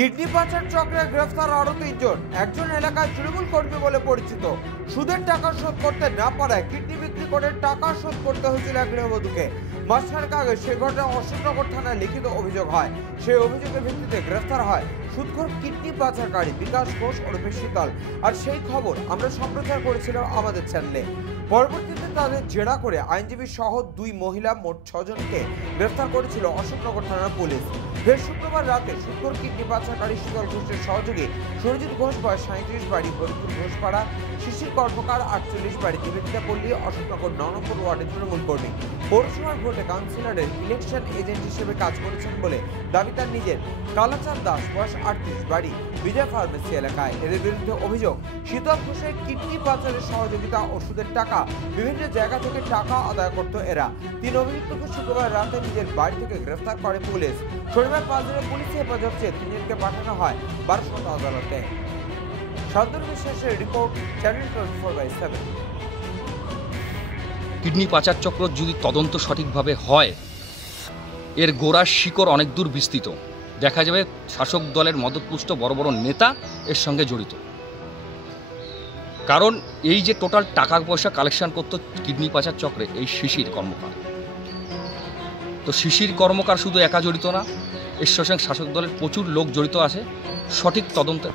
Kidney পাচার চক্রে গ্রেফতার আরো ৩ জন। একজন এলাকায় তৃণমূল কর্মী বলে পরিচিত। সুদের টাকা শোধ করতে না পারায় কিডনি বিক্রি করে টাকা শোধ করতে হয়েছিল এক গৃহবধূকে। মাসখানেক আগে সে ঘটনায় অশোকনগর থানায় লিখিত অভিযোগ হয়। সেই অভিযোগের ভিত্তিতে গ্রেফতার হয় সুদখোর কিডনি পাচারকারী বিকাশ ঘোষ ওরফে শীতল। আর সেই খবর আমরা সম্প্রচার করেছিলাম আমাদের চ্যানেলে। পরবর্তীতে তাদের জেরা করে আইনজীবী সহ ২ মহিলা মোট ৬ জনকে গ্রেফতার করেছিল অশোকনগর থানার পুলিশ। শুক্রবার রাতে সুদখোর কিডনি পাচারকারী শীতল ঘোষের সহযোগী সুরজিৎ ঘোষ বয়স ৩৭ বাড়ি হরিপুর ঘোষপাড়া, শিশির কর্মকার ৪৮ বাড়ি নিবেদিতা পল্লী, অশোকনগর ৯ নম্বর ওয়ার্ডের তৃণমূল কর্মী। পৌরসভার ভোটে কাউন্সিলরের ইলেকশন এজেন্ট হিসেবে কাজ করেছেন বলে দাবি তার নিজের। কালাচাঁদ দাস বয়স ৩৮ বাড়ি বিজয় ফার্মেসি এলাকায়। এদের বিরুদ্ধে অভিযোগ শীতল ঘোষের কিডনি পাচারের সহযোগিতা ও সুদের টাকা বিভিন্ন জায়গা থেকে টাকা আদায় করত এরা। ৩ অভিযুক্তকে শুক্রবার রাতে নিজের বাড়ি থেকে গ্রেফতার করে পুলিশ। শনিবার ৫ দিনের পুলিশ হেফাজত চেয়ে ৩ জনকে পাঠানো হয় বারাসত আদালতে। শান্তনু বিশ্বাসের রিপোর্ট, চ্যানেল 24/7। কিডনি পাচার চক্র যদি তদন্ত সঠিকভাবে হয়, এর গোড়ার শিকড় অনেক দূর বিস্তৃত। দেখা যাবে শাসক দলের মদতপুষ্ট বড় বড় নেতা এর সঙ্গে জড়িত। কারণ এই যে টোটাল টাকা পয়সা কালেকশন করতো কিডনি পাচার চক্রে এই শিশির কর্মকার, তো শিশির কর্মকার শুধু একা জড়িত না, এর সঙ্গে শাসক দলের প্রচুর লোক জড়িত আছে। সঠিক তদন্তের